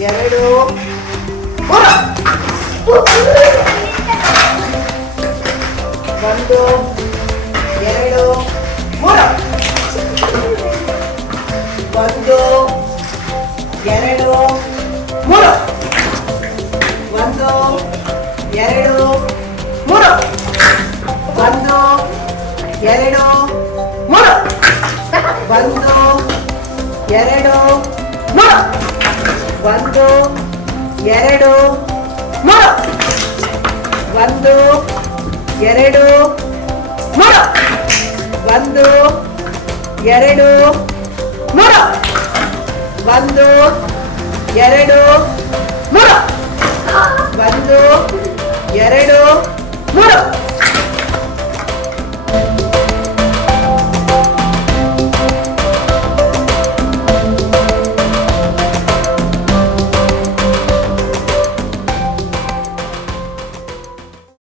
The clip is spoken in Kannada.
ಎರಡು ಎರಡು, ಮೂರು. ಒಂದು, ಎರಡು, ಮೂರು. ಒಂದು, ಎರಡು, ಮೂರು. ಒಂದು, ಎರಡು, ಮೂರು. ಒಂದು, ಎರಡು, ಮೂರು. ಒಂದು, ಎರಡು, ಮೂರು. ಒಂದು, ಎರಡು, ಮೂರು. ಒಂದು ಎರಡು ಮೂರು. ಒಂದು ಎರಡು